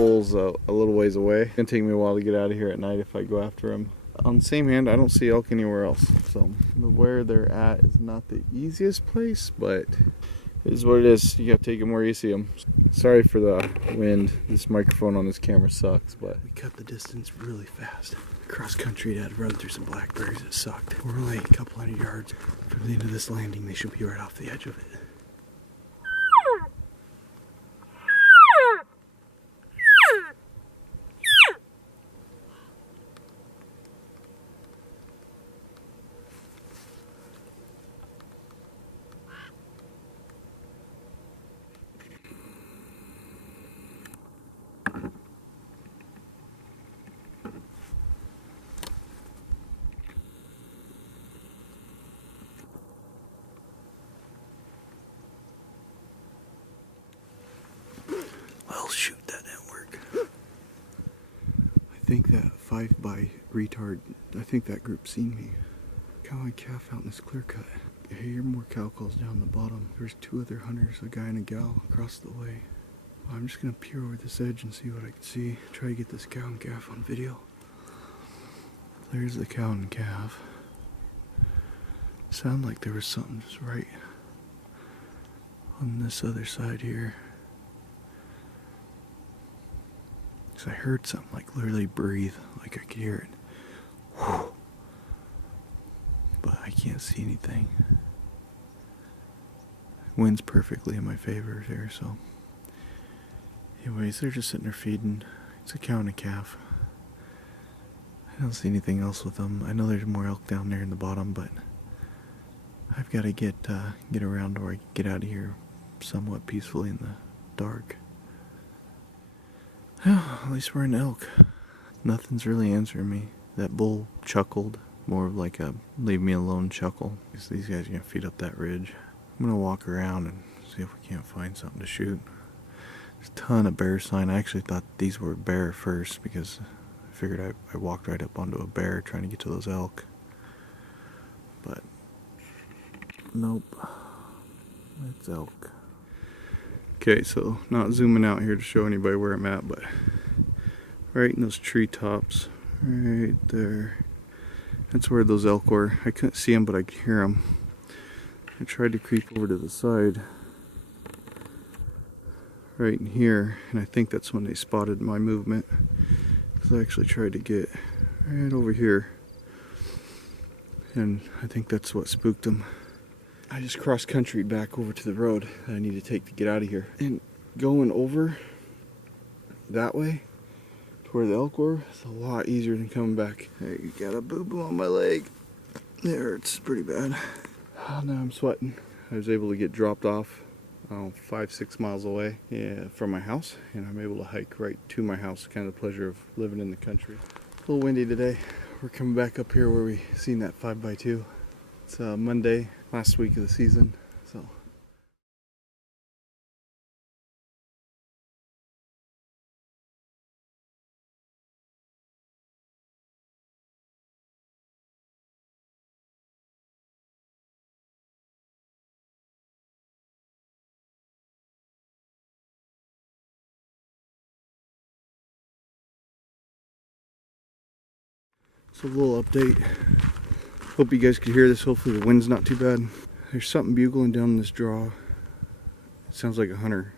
bull's a little ways away. It's gonna take me a while to get out of here at night if I go after him. On the same hand, I don't see elk anywhere else. So where they're at is not the easiest place, but it is what it is. You gotta take them where you see them. Sorry for the wind. This microphone on this camera sucks, but we cut the distance really fast. Cross country, had to run through some blackberries. It sucked. We're only a couple hundred yards from the end of this landing. They should be right off the edge of it. Well, shoot, that didn't work. I think that 5x retard, I think that group seen me. Cow and calf out in this clear cut. I hear more cow calls down the bottom. There's two other hunters, a guy and a gal, across the way. Well, I'm just gonna peer over this edge and see what I can see. Try to get this cow and calf on video. There's the cow and calf. Sounded like there was something just right on this other side here. I heard something like literally breathe, like I could hear it. Whew. But I can't see anything. Wind's perfectly in my favor here, so. Anyways, they're just sitting there feeding. It's a cow and a calf. I don't see anything else with them. I know there's more elk down there in the bottom, but I've got to get around where I can get out of here somewhat peacefully in the dark. At least we're an elk. Nothing's really answering me. That bull chuckled, more of like a leave me alone chuckle. These guys are gonna feed up that ridge. I'm gonna walk around and see if we can't find something to shoot. There's a ton of bear sign. I actually thought these were bear first because I figured I walked right up onto a bear trying to get to those elk. But nope, it's elk. Okay, so not zooming out here to show anybody where I'm at, but right in those treetops, right there, that's where those elk were. I couldn't see them, but I could hear them. I tried to creep over to the side, right in here, and I think that's when they spotted my movement. Because I actually tried to get right over here, and I think that's what spooked them. I just cross country back over to the road that I need to take to get out of here. And going over that way to where the elk were, it's a lot easier than coming back. Hey, you got a boo-boo on my leg. It hurts pretty bad. Oh, now I'm sweating. I was able to get dropped off 5-6 miles away from my house, and I'm able to hike right to my house. Kind of the pleasure of living in the country. A little windy today. We're coming back up here where we seen that 5x2. It's Monday, last week of the season, so. So a little update. Hope you guys could hear this. Hopefully the wind's not too bad. There's something bugling down this draw. It sounds like a hunter,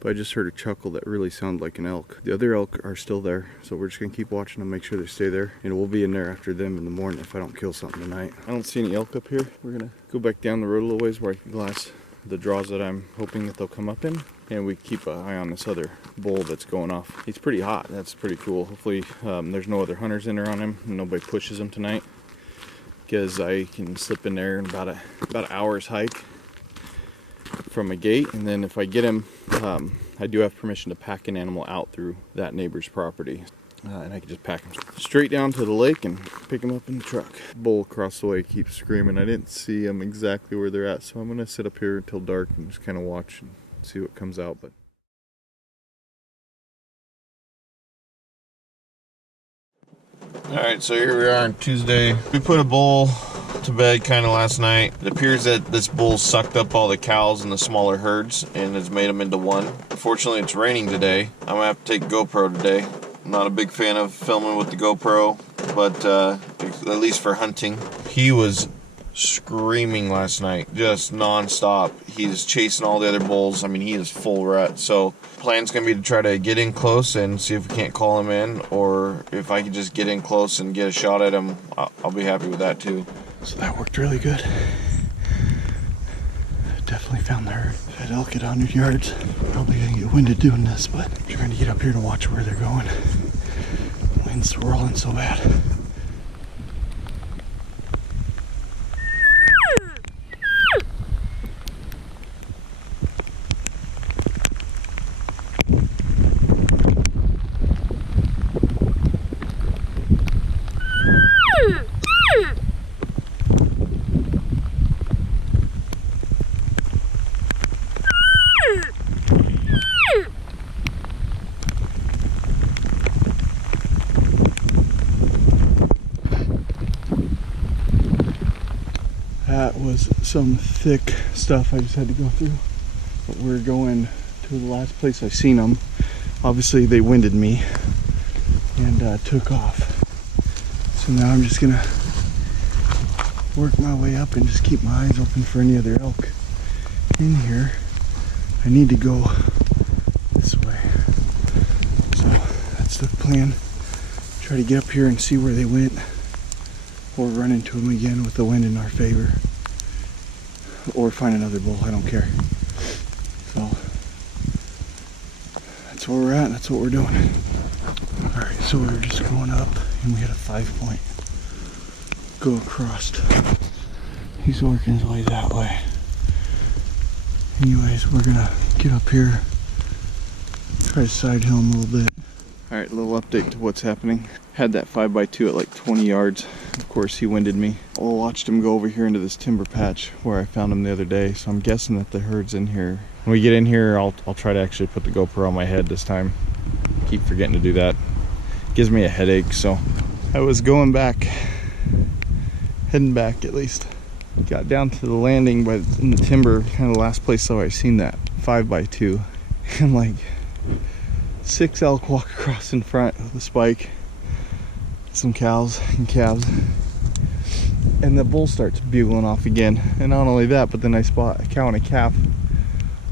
but I just heard a chuckle that really sounded like an elk. The other elk are still there, so we're just gonna keep watching them, make sure they stay there, and we'll be in there after them in the morning if I don't kill something tonight. I don't see any elk up here. We're gonna go back down the road a little ways where I can glass the draws that I'm hoping that they'll come up in, and we keep an eye on this other bull that's going off. He's pretty hot. That's pretty cool. Hopefully there's no other hunters in there on him and nobody pushes him tonight, because I can slip in there in about an hour's hike from a gate, and then if I get him, I do have permission to pack an animal out through that neighbor's property, and I can just pack him straight down to the lake and pick him up in the truck. Bull across the way keeps screaming. I didn't see him exactly where they're at, so I'm gonna sit up here until dark and just kind of watch and see what comes out. But all right, so here we are on Tuesday. We put a bull to bed kind of last night. It appears that this bull sucked up all the cows in the smaller herds and has made them into one. Unfortunately, it's raining today. I'm gonna have to take GoPro today. I'm not a big fan of filming with the GoPro, but at least for hunting. He was screaming last night, just non-stop. He's chasing all the other bulls. I mean, he is full rut. So plan's gonna be to try to get in close and see if we can't call him in, or if I can just get in close and get a shot at him, I'll be happy with that too. So that worked really good. Definitely found the herd. Had elk at 100 yards. Probably gonna get winded doing this, but I'm trying to get up here to watch where they're going. Wind's swirling so bad. That was some thick stuff I just had to go through. But we're going to the last place I seen them. Obviously they winded me and took off. So now I'm just gonna work my way up and just keep my eyes open for any other elk in here. I need to go this way. So that's the plan. Try to get up here and see where they went, or run into them again with the wind in our favor, or find another bull. I don't care. So that's where we're at. That's what we're doing. All right, so we were just going up and we had a 5-point go across. He's working his way that way. Anyways, we're gonna get up here, try to side hill him a little bit. All right, a little update to what's hhappening. Had that 5x2 at like 20 yards. Of course, he winded me. I watched him go over here into this timber patch where I found him the other day. So I'm guessing that the herd's in here. When we get in here, I'll try to actually put the GoPro on my head this time. Keep forgetting to do that. Gives me a headache, so I was going back, heading back at least. Got down to the landing, but in the timber, kind of the last place I seen that 5x2. And like 6 elk walk across in front with a spike, some cows and calves, and the bull starts bugling off again. And not only that, but then I spot a cow and a calf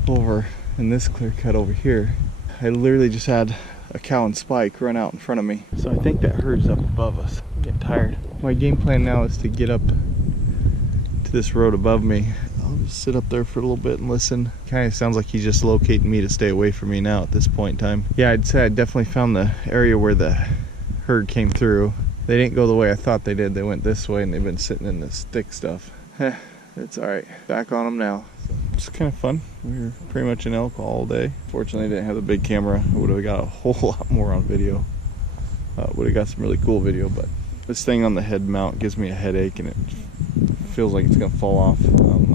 over in this clear cut over here. I literally just had a cow and spike run out in front of me. So I think that herd's up above us. I'm getting tired. My game plan now is to get up to this road above me. I'll just sit up there for a little bit and listen. Kind of sounds like he's just locating me to stay away from me now at this point in time. Yeah, I'd say I definitely found the area where the herd came through. They didn't go the way I thought they did. They went this way and they've been sitting in this thick stuff. It's all right. Back on them now. It's kind of fun. We were pretty much in elk all day. Fortunately, I didn't have the big camera. I would have got a whole lot more on video. Would have got some really cool video, but this thing on the head mount gives me a headache and it feels like it's gonna fall off.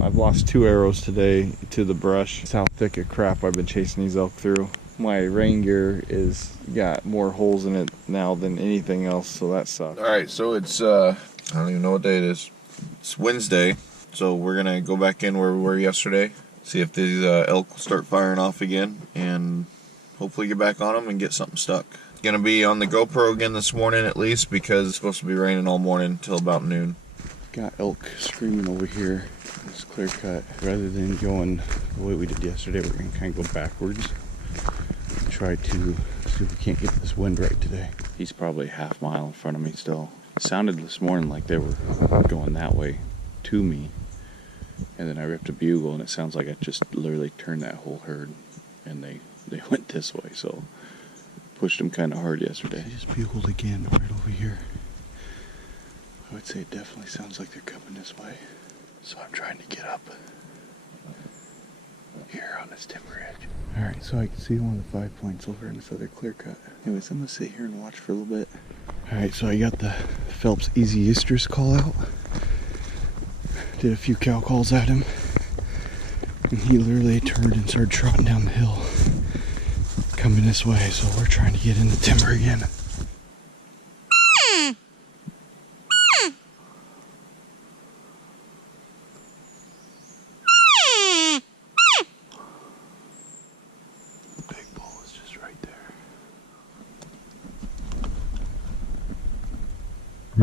I've lost 2 arrows today to the brush. That's how thick of crap I've been chasing these elk through. My rain gear is got more holes in it now than anything else, so that sucks. All right, so it's I don't even know what day it is. It's Wednesday, so we're gonna go back in where we were yesterday, see if these elk will start firing off again, and hopefully get back on them and get something stuck. Gonna be on the GoPro again this morning at least, because it's supposed to be raining all morning until about noon. Got elk screaming over here. It's clear cut. Rather than going the way we did yesterday, we're gonna kind of go backwards. Try to see if we can't get this wind right today. He's probably half mile in front of me still. It sounded this morning like they were going that way to me. And then I ripped a bugle and it sounds like I just literally turned that whole herd and they went this way. So pushed them kind of hard yesterday. I just bugled again right over here. I would say it definitely sounds like they're coming this way. So I'm trying to get up here on this timber edge. Alright, so I can see one of the 5 points over in this other clear cut. Anyways, I'm gonna sit here and watch for a little bit. Alright, so I got the Phelps Easy Estrus call out. Did a few cow calls at him. And he literally turned and started trotting down the hill, coming this way. So we're trying to get in the timber again. Here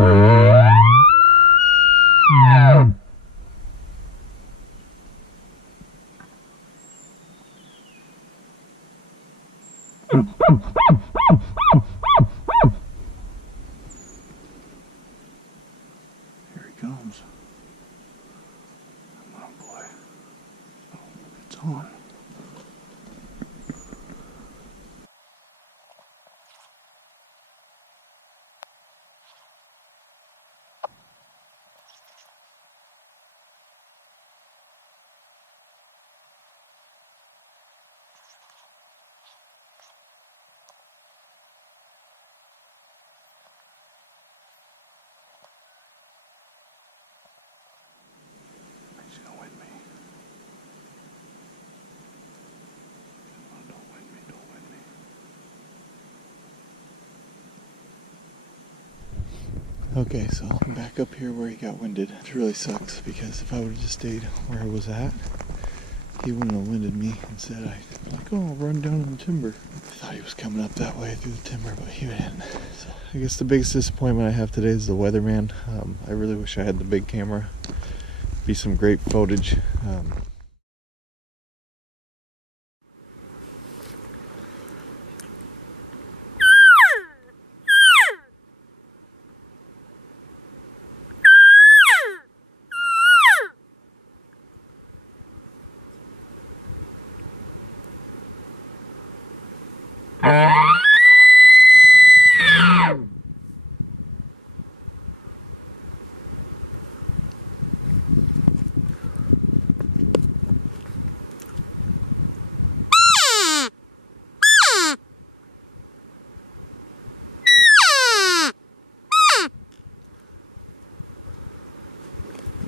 he comes. Oh boy. Oh, it's on. He's gonna win me. Oh, don't win me, don't win me. Okay, so I'm back up here where he got winded. It really sucks because if I would have just stayed where I was at, he wouldn't have winded me. Instead, I'd like, oh, I'll run down in the timber. I thought he was coming up that way through the timber, but he didn't. So I guess the biggest disappointment I have today is the weatherman. I really wish I had the big camera. Be some great footage.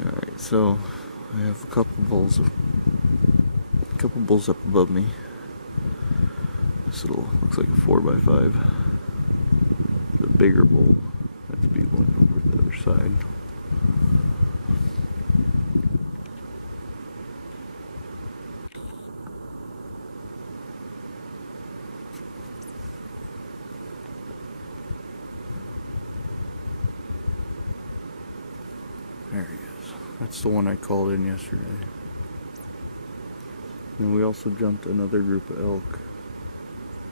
Alright, so I have a couple bulls up above me. This little looks like a 4x5. The bigger bull that's bugling over the other side. There he is. That's the one I called in yesterday. And we also jumped another group of elk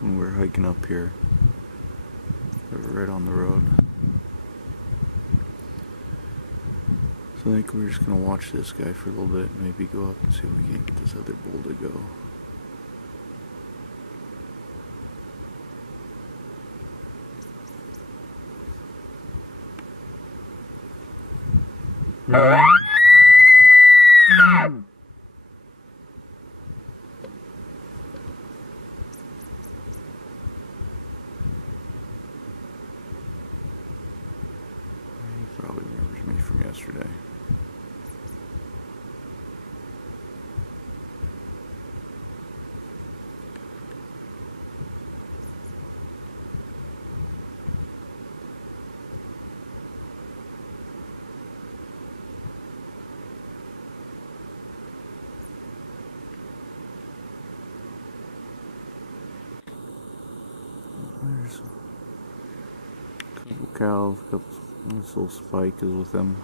when we were hiking up here. They were right on the road. So I think we're just gonna watch this guy for a little bit and maybe go up and see if we can't get this other bull to go. He probably remembers me from yesterday. There's a couple cows, this little Spike is with them.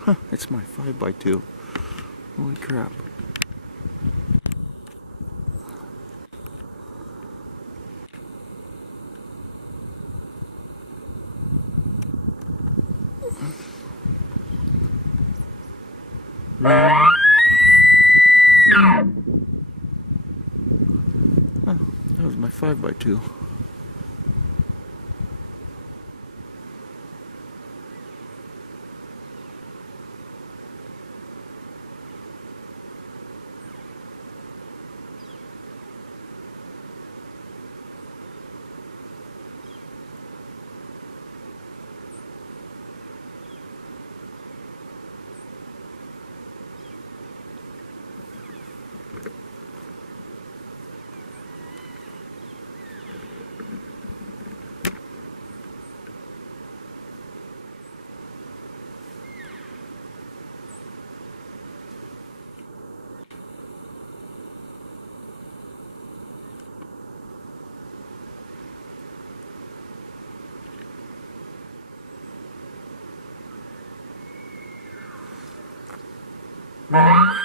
Huh, it's my 5x2. Holy crap. Oh, that was my 5x2. Bye.